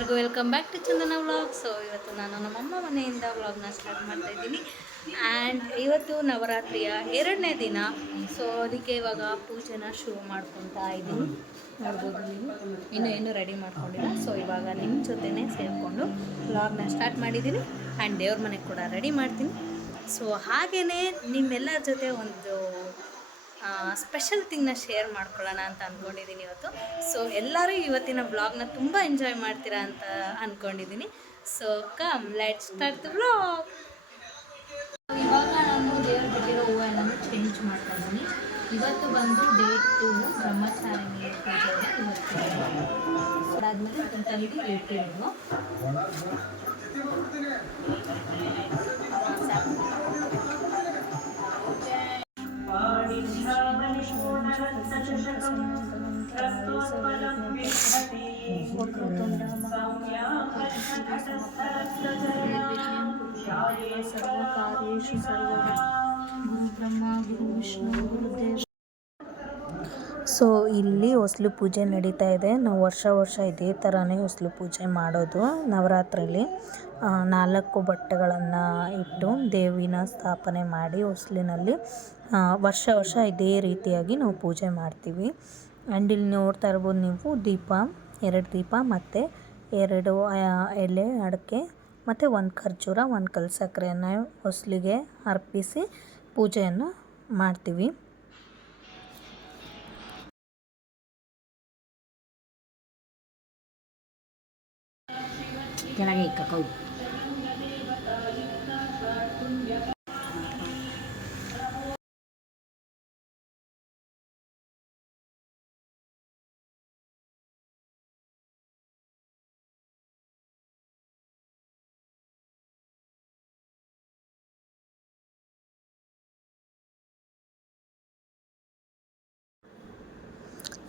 ಎಲ್ಲರಿಗೂ welcome back to Chandana vlog. So ಇವತ್ತು ನಾನು ನಮ್ಮಮ್ಮ ಮನೆಯಿಂದ ವ್ಲಾಗ್ನ ಸ್ಟಾರ್ಟ್ ಮಾಡ್ತಾ ಇದ್ದೀನಿ. ಆ್ಯಂಡ್ ಇವತ್ತು ನವರಾತ್ರಿಯ 2ನೇ ದಿನ. ಸೊ ಅದಕ್ಕೆ ಇವಾಗ ಪೂಜೆನ ಶುರು ಮಾಡ್ಕೊತಾ ಇದ್ದೀನಿ. ನೋಡ್ಬೋದು ನೀವು ಇನ್ನೂ ರೆಡಿ ಮಾಡ್ಕೊಂಡಿಲ್ಲ. ಸೊ ಇವಾಗ ನಿಮ್ಮ ಜೊತೆನೇ ಸೇರಿಕೊಂಡು ವ್ಲಾಗ್ನ ಸ್ಟಾರ್ಟ್ ಮಾಡಿದ್ದೀನಿ. ಆ್ಯಂಡ್ ದೇವ್ರ ಮನೆಗೆ ಕೂಡ ರೆಡಿ ಮಾಡ್ತೀನಿ. ಸೊ ಹಾಗೆಯೇ ನಿಮ್ಮೆಲ್ಲರ ಜೊತೆ ಒಂದು ಸ್ಪೆಷಲ್ ಥಿಂಗ್ನ ಶೇರ್ ಮಾಡ್ಕೊಳ್ಳೋಣ ಅಂತ ಅಂದ್ಕೊಂಡಿದ್ದೀನಿ ಇವತ್ತು. ಸೊ ಎಲ್ಲರೂ ಇವತ್ತಿನ ವ್ಲಾಗ್ನ ತುಂಬ ಎಂಜಾಯ್ ಮಾಡ್ತೀರಾ ಅಂತ ಅಂದ್ಕೊಂಡಿದ್ದೀನಿ. So come let's start the vlog. ಇವಾಗ ನಾನು ದೇವ್ರ ಬಿಟ್ಟಿರೋ ಹೂವು ಎಲ್ಲನೂ ಚೇಂಜ್ ಮಾಡ್ತಾ ಇದ್ದೀನಿ. ಇವತ್ತು ಬಂದು ಡೇಟ್ 2 ಬ್ರಹ್ಮಚಾರಿಣಿ ಪೂಜೆ ಇವತ್ತು. ಅದಾದಮೇಲೆ ತಂಗಿ ಇಟ್ಟಿರೋದು ಸರ್ವಕಾರ್ಯೇಷು ಸರ್ವದಾ ಬ್ರಹ್ಮ ಗುರು ವಿಷ್ಣು ಗುರುದೇವ. ಸೊ ಇಲ್ಲಿ ಹೊಸ್ಲು ಪೂಜೆ ನಡೀತಾ ಇದೆ. ನಾವು ವರ್ಷ ಇದೇ ಥರನೇ ಹೊಸ್ಲು ಪೂಜೆ ಮಾಡೋದು. ನವರಾತ್ರಿಯಲ್ಲಿ 4 ಬಟ್ಟೆಗಳನ್ನು ಇಟ್ಟು ದೇವಿನ ಸ್ಥಾಪನೆ ಮಾಡಿ ಹೊಸ್ಲಿನಲ್ಲಿ ವರ್ಷ ಇದೇ ರೀತಿಯಾಗಿ ನಾವು ಪೂಜೆ ಮಾಡ್ತೀವಿ. ಆ್ಯಂಡ್ ಇಲ್ಲಿ ನೋಡ್ತಾ ಇರ್ಬೋದು ನೀವು ದೀಪ, 2 ದೀಪ ಮತ್ತು 2 ಎಲೆ ಅಡಿಕೆ ಮತ್ತು 1 ಖರ್ಜೂರ, 1 ಕಲ್ಲು ಸಕ್ಕರೆಯನ್ನು ಹೊಸ್ಲಿಗೆ ಅರ್ಪಿಸಿ ಪೂಜೆಯನ್ನು ಮಾಡ್ತೀವಿ. ಕೆಳಗೆ ಇಕ್ಕೋ.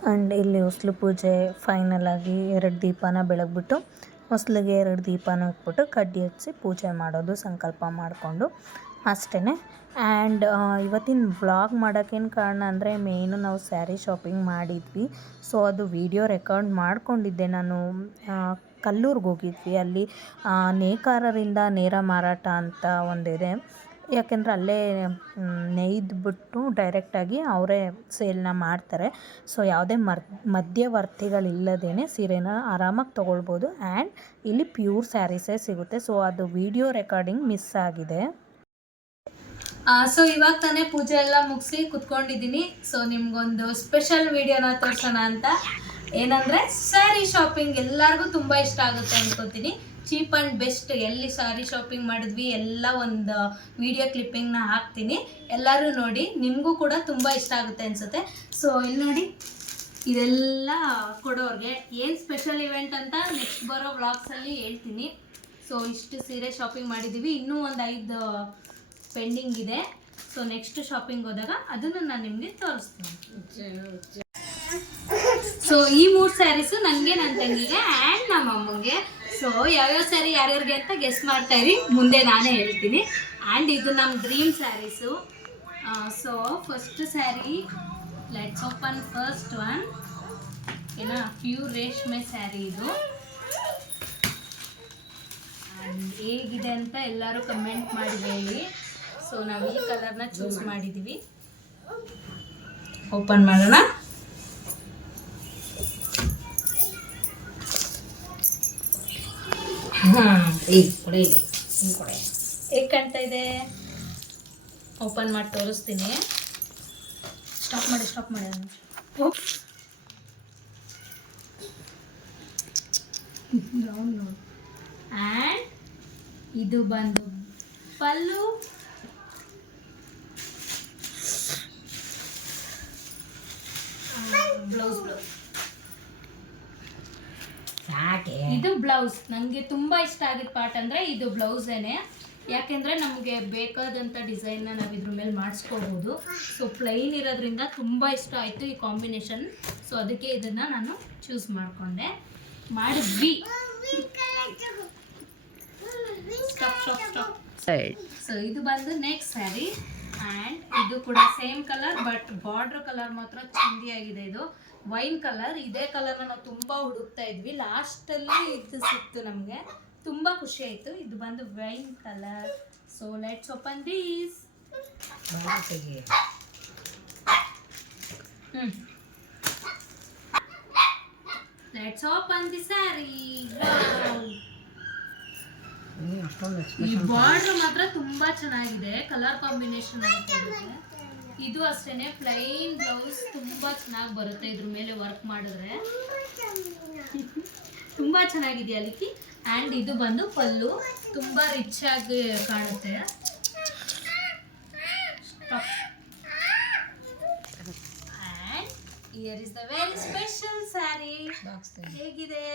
ಆ್ಯಂಡ್ ಇಲ್ಲಿ ಹೊಸ್ಲು ಪೂಜೆ ಫೈನಲ್ ಆಗಿ 2 ದೀಪನ ಬೆಳಗ್ಬಿಟ್ಟು ಹೊಸ್ಲಿಗೆ 2 ದೀಪನ ಇಟ್ಬಿಟ್ಟು ಕಡ್ಡಿ ಹಚ್ಚಿ ಪೂಜೆ ಮಾಡೋದು ಸಂಕಲ್ಪ ಮಾಡಿಕೊಂಡು ಅಷ್ಟೇ. ಆ್ಯಂಡ್ ಇವತ್ತಿನ ವ್ಲಾಗ್ ಮಾಡೋಕ್ಕೇನು ಕಾರಣ ಅಂದರೆ ಮೇಯ್ನು ನಾವು ಸ್ಯಾರಿ ಶಾಪಿಂಗ್ ಮಾಡಿದ್ವಿ. ಸೊ ಅದು ವಿಡಿಯೋ ರೆಕಾರ್ಡ್ ಮಾಡ್ಕೊಂಡಿದ್ದೆ ನಾನು. ಕಲ್ಲೂರಿಗೆ ಹೋಗಿದ್ವಿ. ಅಲ್ಲಿ ನೇಕಾರರಿಂದ ನೇರ ಮಾರಾಟ ಅಂತ ಒಂದಿದೆ. ಯಾಕೆಂದರೆ ಅಲ್ಲೇ ನೇಯ್ದುಬಿಟ್ಟು ಡೈರೆಕ್ಟಾಗಿ ಅವರೇ ಸೇಲ್ನ ಮಾಡ್ತಾರೆ. ಸೊ ಯಾವುದೇ ಮಧ್ಯವರ್ತಿಗಳಿಲ್ಲದೇ ಸೀರೆನ ಆರಾಮಾಗಿ ತೊಗೊಳ್ಬೋದು. ಆ್ಯಂಡ್ ಇಲ್ಲಿ ಪ್ಯೂರ್ ಸ್ಯಾರೀಸೇ ಸಿಗುತ್ತೆ. ಸೊ ಅದು ವಿಡಿಯೋ ರೆಕಾರ್ಡಿಂಗ್ ಮಿಸ್ ಆಗಿದೆ. ಸೊ ಇವಾಗ ತಾನೇ ಪೂಜೆ ಎಲ್ಲ ಮುಗಿಸಿ ಕುತ್ಕೊಂಡಿದ್ದೀನಿ. ಸೊ ನಿಮ್ಗೊಂದು ಸ್ಪೆಷಲ್ ವಿಡಿಯೋನ ತೋರಿಸೋಣ ಅಂತ. ಏನಂದರೆ ಸ್ಯಾರಿ ಶಾಪಿಂಗ್ ಎಲ್ಲರಿಗೂ ತುಂಬ ಇಷ್ಟ ಆಗುತ್ತೆ ಅಂದ್ಕೊತೀನಿ. ಚೀಪ್ ಆ್ಯಂಡ್ ಬೆಸ್ಟ್ ಎಲ್ಲಿ ಸ್ಯಾರಿ ಶಾಪಿಂಗ್ ಮಾಡಿದ್ವಿ ಎಲ್ಲ ಒಂದು ವಿಡಿಯೋ ಕ್ಲಿಪ್ಪಿಂಗ್ನ ಹಾಕ್ತೀನಿ. ಎಲ್ಲರೂ ನೋಡಿ, ನಿಮಗೂ ಕೂಡ ತುಂಬ ಇಷ್ಟ ಆಗುತ್ತೆ ಅನಿಸುತ್ತೆ. ಸೊ ಇಲ್ಲಿ ನೋಡಿ, ಇದೆಲ್ಲ ಕೊಡೋರಿಗೆ ಏನು ಸ್ಪೆಷಲ್ ಇವೆಂಟ್ ಅಂತ ನೆಕ್ಸ್ಟ್ ಬರೋ ವ್ಲಾಗ್ಸಲ್ಲಿ ಹೇಳ್ತೀನಿ. ಸೊ ಇಷ್ಟು ಸೀರೆ ಶಾಪಿಂಗ್ ಮಾಡಿದ್ದೀವಿ, ಇನ್ನೂ ಒಂದು 5 ಪೆಂಡಿಂಗ್ ಇದೆ. ಸೊ ನೆಕ್ಸ್ಟ್ ಶಾಪಿಂಗ್ ಹೋದಾಗ ಅದನ್ನು ನಾನು ನಿಮಗೆ ತೋರಿಸ್ತೀನಿ. ಸೊ ಈ 3 ಸ್ಯಾರೀಸು ನನಗೆ, ನನ್ನ ತಂಗಿಗೆ ಆ್ಯಂಡ್ ನಮ್ಮ ಅಮ್ಮಂಗೆ. ಸೊ ಯಾವ್ಯಾವ ಸ್ಯಾರಿ ಯಾರ್ಯಾರಿಗೆ ಅಂತ ಗೆಸ್ ಮಾಡ್ತಾ ಇರಿ, ಮುಂದೆ ನಾನೇ ಹೇಳ್ತೀನಿ. ಆ್ಯಂಡ್ ಇದು ನಮ್ಮ dream saris. So first sari, let's open first one. ಓಕೆನಾ, ಪ್ಯೂರ್ ರೇಷ್ಮೆ ಸ್ಯಾರಿ ಇದು. ಆ್ಯಂಡ್ ಹೇಗಿದೆ ಅಂತ ಎಲ್ಲರೂ ಕಮೆಂಟ್ ಮಾಡಿ ಹೇಳಿ. ಸೊ ನಾವು ಈ ಕಲರ್ನ ಚೂಸ್ ಮಾಡಿದ್ದೀವಿ. ಓಪನ್ ಮಾಡೋಣ. ಹೇಗೆ ಕಾಣ್ತಾ ಇದೆ? ಓಪನ್ ಮಾಡಿ ತೋರಿಸ್ತೀನಿ. ಸ್ಟಾಪ್ ಮಾಡಿ ನೋಡಿ. ಆ್ಯಂಡ್ ಇದು ಬಂದು ಪಲ್ಲು. ಬ್ಲೌಸ್ ಇದು ಬ್ಲೌಸ್. ನನಗೆ ತುಂಬ ಇಷ್ಟ ಆಗಿದ್ದ ಪಾರ್ಟ್ ಅಂದರೆ ಇದು ಬ್ಲೌಸೇನೆ. ಯಾಕೆಂದರೆ ನಮಗೆ ಬೇಕಾದಂಥ ಡಿಸೈನ್ನ ನಾವು ಇದ್ರ ಮೇಲೆ ಮಾಡಿಸ್ಕೋಬೋದು. ಸೊ ಪ್ಲೈನ್ ಇರೋದ್ರಿಂದ ತುಂಬ ಇಷ್ಟ ಆಯಿತು ಈ ಕಾಂಬಿನೇಷನ್. ಸೊ ಅದಕ್ಕೆ ಇದನ್ನು ನಾನು ಚೂಸ್ ಮಾಡಿದ್ವಿ. ಸ್ಟಾಪ್. ಸೊ ಇದು ಬಂದು ನೆಕ್ಸ್ಟ್ ಸ್ಯಾರಿ. ಆ್ಯಂಡ್ ಇದು ಕೂಡ same colour, but border colour ಮಾತ್ರ ಚೆಂದಿಯಾಗಿದೆ. ಇದು ವೈನ್ ಕಲರ್. ಇದೇ ಕಲರ್ನ ನಾವು ತುಂಬ ಹುಡುಕ್ತಾ ಇದ್ವಿ, ಲಾಸ್ಟಲ್ಲಿ ಇದು ಸಿಕ್ತು ನಮಗೆ, ತುಂಬ ಖುಷಿ ಆಯಿತು. ಇದು ಬಂದು wine colour. So let's open these. Let's open the sari. ಈ ಬಾರ್ಡರ್ ಮಾತ್ರ ತುಂಬಾ ಚೆನ್ನಾಗಿದೆ, ಕಲರ್ ಕಾಂಬಿನೇಷನ್ ಆಗಿರುತ್ತೆ. ಇದು ಅಷ್ಟೇನೆ ಪ್ಲೈನ್ ಬ್ಲೌಸ್, ತುಂಬಾ ಚೆನ್ನಾಗಿ ಬರುತ್ತೆ ಇದ್ರ ಮೇಲೆ ವರ್ಕ್ ಮಾಡಿದ್ರೆ, ತುಂಬಾ ಚೆನ್ನಾಗಿದೆ ಅಲಿಕಿ. ಆ್ಯಂಡ್ ಇದು ಬಂದು ಪಲ್ಲು, ತುಂಬಾ ರಿಚ್ ಆಗಿ ಕಾಣುತ್ತೆ. And here is the very special sari. ಹೇಗಿದೆ?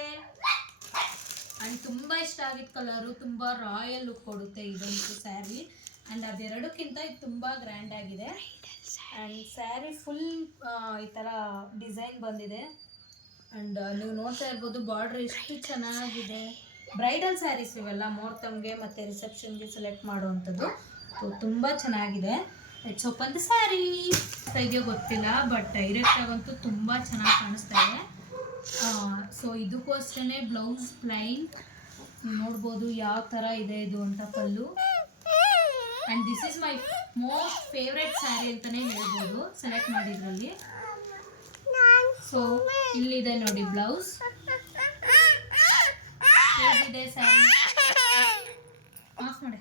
ಆ್ಯಂಡ್ ತುಂಬ ಇಷ್ಟ ಆಗಿದ್ದ ಕಲರು, ತುಂಬ ರಾಯಲ್ ಲುಕ್ ಕೊಡುತ್ತೆ ಇದಂತೂ ಸ್ಯಾರಿ. ಆ್ಯಂಡ್ ಅದೆರಡಕ್ಕಿಂತ ಇದು ತುಂಬ ಗ್ರ್ಯಾಂಡ್ ಆಗಿದೆ. ಆ್ಯಂಡ್ ಸ್ಯಾರಿ ಫುಲ್ ಈ ಥರ ಡಿಸೈನ್ ಬಂದಿದೆ. ಆ್ಯಂಡ್ ನೀವು ನೋಡ್ತಾ ಇರ್ಬೋದು ಬಾರ್ಡ್ರ್ ಎಷ್ಟು ಚೆನ್ನಾಗಿದೆ. ಬ್ರೈಡಲ್ ಸ್ಯಾರೀಸ್ ಇವೆಲ್ಲ ಮುಹೂರ್ತಮ್ಗೆ ಮತ್ತು ರಿಸೆಪ್ಷನ್ಗೆ ಸೆಲೆಕ್ಟ್ ಮಾಡುವಂಥದ್ದು. ಸೊ ತುಂಬ ಚೆನ್ನಾಗಿದೆ. Let's open the sari. ಇದೆಯೋ ಗೊತ್ತಿಲ್ಲ, ಬಟ್ ಡೈರೆಕ್ಟಾಗಂತೂ ತುಂಬ ಚೆನ್ನಾಗಿ ಕಾಣಿಸ್ತಾ ಇದೆ. ಸೊ ಇದಕ್ಕೂ ಅಷ್ಟೇ ಬ್ಲೌಸ್ ಪ್ಲೈನ್, ನೋಡ್ಬೋದು ಯಾವ ಥರ ಇದೆ ಇದು ಅಂತ ಪಲ್ಲು. And this is my most favourite sari ಅಂತಲೇ ಹೇಳ್ಬೋದು ಸೆಲೆಕ್ಟ್ ಮಾಡಿದ್ರಲ್ಲಿ. ಸೊ ಇಲ್ಲಿದೆ ನೋಡಿ ಬ್ಲೌಸ್, ಹೇಗಿದೆ ಸ್ಯಾರಿ ಆಫ್ ಮಾಡಿ.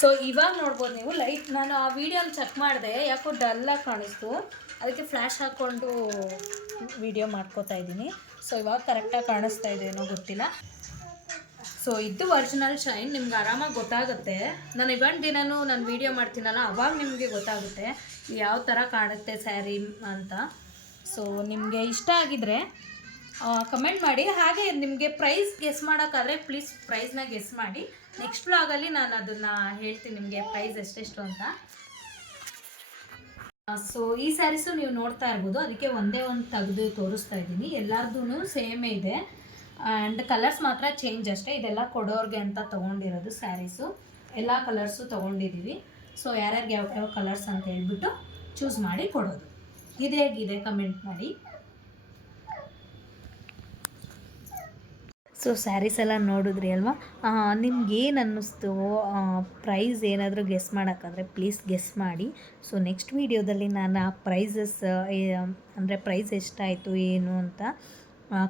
ಸೊ ಇವಾಗ ನೋಡ್ಬೋದು ನೀವು ಲೈಟ್, ನಾನು ಆ ವಿಡಿಯೋನ ಚೆಕ್ ಮಾಡಿದೆ, ಯಾಕೋ ಡಲ್ಲಾಗಿ ಕಾಣಿಸ್ತು, ಅದಕ್ಕೆ ಫ್ಲ್ಯಾಶ್ ಹಾಕ್ಕೊಂಡು ವಿಡಿಯೋ ಮಾಡ್ಕೋತಾ ಇದ್ದೀನಿ. ಸೊ ಇವಾಗ ಕರೆಕ್ಟಾಗಿ ಕಾಣಿಸ್ತಾ ಇದೆ ಏನೋ ಗೊತ್ತಿಲ್ಲ. ಸೊ ಇದು ಒರಿಜಿನಲ್ ಶೈನ್, ನಿಮ್ಗೆ ಆರಾಮಾಗಿ ಗೊತ್ತಾಗುತ್ತೆ. ನಾನು ಇವನ್ ದಿನವೂ ನಾನು ವಿಡಿಯೋ ಮಾಡ್ತೀನಲ್ಲ, ಅವಾಗ ನಿಮಗೆ ಗೊತ್ತಾಗುತ್ತೆ ಯಾವ ಥರ ಕಾಣುತ್ತೆ ಸ್ಯಾರಿ ಅಂತ. ಸೊ ನಿಮಗೆ ಇಷ್ಟ ಆಗಿದರೆ ಕಮೆಂಟ್ ಮಾಡಿ. ಹಾಗೆ ನಿಮಗೆ ಪ್ರೈಸ್ ಗೆಸ್ ಮಾಡೋಕ್ಕಾದರೆ ಪ್ಲೀಸ್ ಪ್ರೈಸ್ನ ಗೆಸ್ ಮಾಡಿ. ನೆಕ್ಸ್ಟ್ ವ್ಲಾಗಲ್ಲಿ ನಾನು ಅದನ್ನು ಹೇಳ್ತೀನಿ ನಿಮಗೆ ಪ್ರೈಸ್ ಎಷ್ಟೆಷ್ಟು ಅಂತ. ಸೊ ಈ ಸ್ಯಾರೀಸು ನೀವು ನೋಡ್ತಾ ಇರ್ಬೋದು, ಅದಕ್ಕೆ ಒಂದೇ ಒಂದು ತೆಗೆದು ತೋರಿಸ್ತಾ ಇದ್ದೀನಿ. ಎಲ್ಲರದೂ ಸೇಮೇ ಇದೆ, ಆ್ಯಂಡ್ ಕಲರ್ಸ್ ಮಾತ್ರ ಚೇಂಜ್ ಅಷ್ಟೇ. ಇದೆಲ್ಲ ಕೊಡೋರ್ಗೆ ಅಂತ ತೊಗೊಂಡಿರೋದು ಸ್ಯಾರೀಸು, ಎಲ್ಲ ಕಲರ್ಸು ತೊಗೊಂಡಿದ್ದೀವಿ. ಸೊ ಯಾರ್ಯಾರಿಗೆ ಯಾವ ಕಲರ್ಸ್ ಅಂತ ಹೇಳ್ಬಿಟ್ಟು ಚೂಸ್ ಮಾಡಿ ಕೊಡೋದು. ಇದು ಹೇಗಿದೆ ಕಮೆಂಟ್ ಮಾಡಿ. ಸೊ ಸ್ಯಾರೀಸ್ ಎಲ್ಲ ನೋಡಿದ್ರಿ ಅಲ್ವಾ, ನಿಮ್ಗೇನು ಅನ್ನಿಸ್ತು, ಪ್ರೈಸ್ ಏನಾದರೂ ಗೆಸ್ ಮಾಡೋಕ್ಕಾದ್ರೆ ಪ್ಲೀಸ್ ಗೆಸ್ ಮಾಡಿ. ಸೊ ನೆಕ್ಸ್ಟ್ ವೀಡಿಯೋದಲ್ಲಿ ನಾನು ಆ ಪ್ರೈಸಸ್ ಅಂದರೆ ಪ್ರೈಸ್ ಎಷ್ಟಾಯಿತು ಏನು ಅಂತ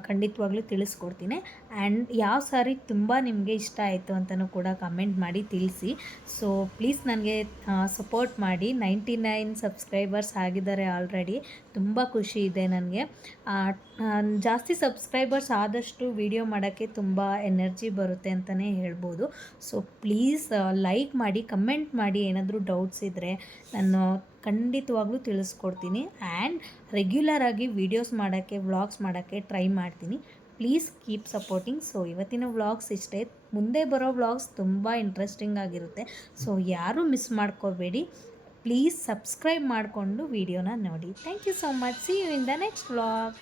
ಖಂಡಿತವಾಗ್ಲೂ ತಿಳಿಸ್ಕೊಡ್ತೀನಿ. ಆ್ಯಂಡ್ ಯಾವ ಸ್ಯಾರಿ ತುಂಬ ನಿಮಗೆ ಇಷ್ಟ ಆಯಿತು ಅಂತಲೂ ಕೂಡ ಕಮೆಂಟ್ ಮಾಡಿ ತಿಳಿಸಿ. ಸೊ ಪ್ಲೀಸ್ ನನಗೆ ಸಪೋರ್ಟ್ ಮಾಡಿ. 99 ಸಬ್ಸ್ಕ್ರೈಬರ್ಸ್ ಆಗಿದ್ದಾರೆ ಆಲ್ರೆಡಿ, ತುಂಬ ಖುಷಿ ಇದೆ ನನಗೆ. ಜಾಸ್ತಿ ಸಬ್ಸ್ಕ್ರೈಬರ್ಸ್ ಆದಷ್ಟು ವಿಡಿಯೋ ಮಾಡೋಕ್ಕೆ ತುಂಬ ಎನರ್ಜಿ ಬರುತ್ತೆ ಅಂತಲೇ ಹೇಳ್ಬೋದು. ಸೊ ಪ್ಲೀಸ್ ಲೈಕ್ ಮಾಡಿ, ಕಮೆಂಟ್ ಮಾಡಿ, ಏನಾದರೂ ಡೌಟ್ಸ್ ಇದ್ದರೆ ನಾನು ಖಂಡಿತವಾಗ್ಲೂ ತಿಳಿಸ್ಕೊಡ್ತೀನಿ. ಆ್ಯಂಡ್ ರೆಗ್ಯುಲರಾಗಿ ವೀಡಿಯೋಸ್ ಮಾಡೋಕ್ಕೆ, ವ್ಲಾಗ್ಸ್ ಮಾಡೋಕ್ಕೆ ಟ್ರೈ ಮಾಡ್ತೀನಿ. Please keep supporting. ಸೊ ಇವತ್ತಿನ ವ್ಲಾಗ್ಸ್ ಇಷ್ಟೇ. ಮುಂದೆ ಬರೋ ವ್ಲಾಗ್ಸ್ ತುಂಬ ಇಂಟ್ರೆಸ್ಟಿಂಗ್ ಆಗಿರುತ್ತೆ. ಸೊ ಯಾರೂ ಮಿಸ್ ಮಾಡ್ಕೋಬೇಡಿ. ಪ್ಲೀಸ್ ಸಬ್ಸ್ಕ್ರೈಬ್ ಮಾಡಿಕೊಂಡು ವಿಡಿಯೋನ ನೋಡಿ. Thank you so much. See you in the next vlog.